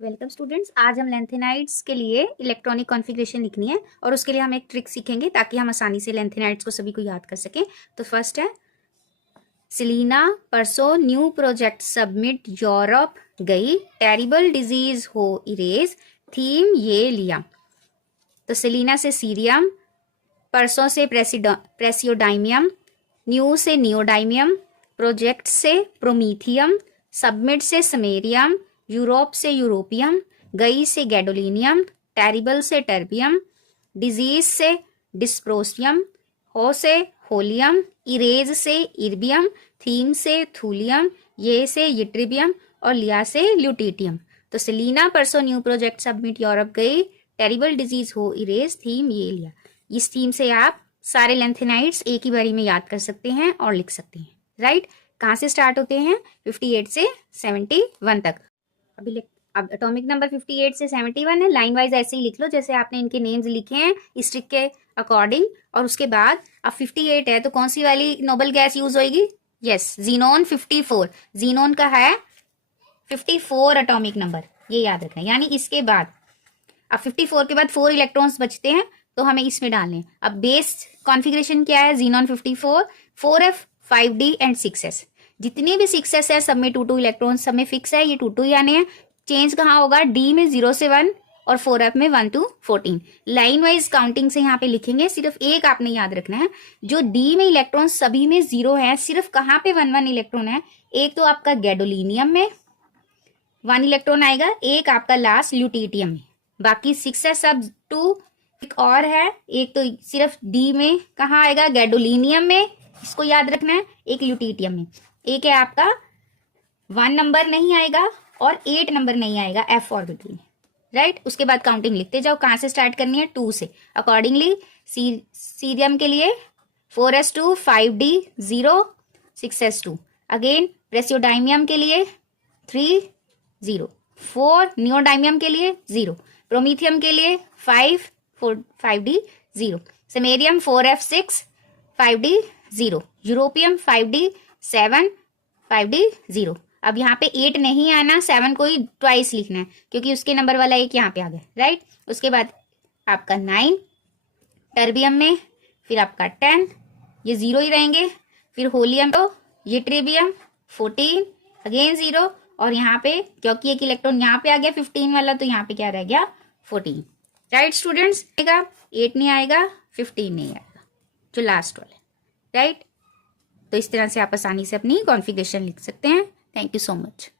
Welcome students. आज हम lanthanides के लिए इलेक्ट्रॉनिक कॉन्फ़िगरेशन लिखनी है और उसके लिए हम एक ट्रिक सीखेंगे ताकि हम आसानी से लेंथेनाइड्स को सभी को याद कर सकें। तो फर्स्ट है, सेलिना परसों न्यू प्रोजेक्ट सबमिट यूरोप गई, टेरिबल डिजीज हो इरेज, थीम ये लिया। तो सेलिना से सीरियम, परसों से प्रेसियोडाइमियम, न्यू से नियोडाइमियम, प्रोजेक्ट से प्रोमीथियम, सबमिट से समेरियम, यूरोप से यूरोपियम, गई से गैडोलिनियम, टेरिबल से टर्बियम, डिजीज से डिस्प्रोसियम, हो से होलियम, इरेज से इर्बियम, थीम से थूलियम, ये से यट्रिबियम और लिया से ल्यूटिटियम। तो सेलिना परसों न्यू प्रोजेक्ट सबमिट यूरोप गई, टेरिबल डिजीज हो इरेज, थीम ये लिया। इस थीम से आप सारे लेंथेनाइड्स एक ही बारी में याद कर सकते हैं और लिख सकते हैं। राइट, कहाँ से स्टार्ट होते हैं? 58 से 71 तक। अब एटॉमिक नंबर 58 से 71 है। लाइन वाइज ऐसे ही लिख लो जैसे आपने इनके नेम्स लिखे हैं इस ट्रिक के अकॉर्डिंग। और उसके बाद अब 58 है तो कौन सी वाली नोबल गैस यूज होगी? Yes, xenon 54। जीनोन का है 54 एटॉमिक नंबर, ये याद रखना। यानी इसके बाद अब 54 के बाद 4 इलेक्ट्रॉन्स बचते हैं तो हमें इसमें डालने हैं। अब बेस कॉन्फ़िगरेशन क्या है? Xenon 54, 4f, 5d and 6s। जितने भी 6s है सब में 2 इलेक्ट्रॉन, सब में फिक्स है, ये 2 आने हैं। चेंज कहाँ होगा? डी में 0 से 1 और 4f में 1 to 14। लाइन वाइज काउंटिंग से यहाँ पे लिखेंगे। सिर्फ एक आपने याद रखना है, जो डी में इलेक्ट्रॉन सभी में 0 है, सिर्फ कहाँ पे 1 इलेक्ट्रॉन है? एक तो आपका गैडोलिनियम में 1 इलेक्ट्रॉन आएगा, एक आपका लास्ट ल्यूटिटियम में। बाकी 6s सब 2। एक और है, एक तो सिर्फ डी में कहाँ आएगा? गैडोलिनियम में, इसको याद रखना है। एक ल्यूटिटियम में। एक है आपका 1 नंबर नहीं आएगा और 8 नंबर नहीं आएगा एफ ऑर्बिटल में। राइट, उसके बाद काउंटिंग लिखते जाओ। कहाँ से स्टार्ट करनी है? 2 से। अकॉर्डिंगली सीरियम के लिए 4s2, 5d 0, 6s2। अगेन प्रेसियोडाइमियम के लिए 3 0, 4 नियोडाइमियम के लिए 0, प्रोमीथियम के लिए 5d 0, samarium 4f6 5d 0, europium 5d 7 5d 0। अब यहाँ पे 8 नहीं आना, 7 को ही ट्वाइस लिखना है क्योंकि उसके नंबर वाला एक यहाँ पे आ गया। राइट, उसके बाद आपका 9 टर्बियम में, फिर आपका 10, ये 0 ही रहेंगे। फिर होलियम तो यट्रिबियम 14 अगेन 0, और यहाँ पे क्योंकि एक इलेक्ट्रॉन यहाँ पे आ गया 15 वाला, तो यहाँ पे क्या रह गया? 14। राइट स्टूडेंट्स, 8 नहीं आएगा, 15 नहीं आएगा, जो लास्ट वाला है। राइट, तो इस तरह से आप आसानी से अपनी कॉन्फ़िगरेशन लिख सकते हैं। Thank you so much.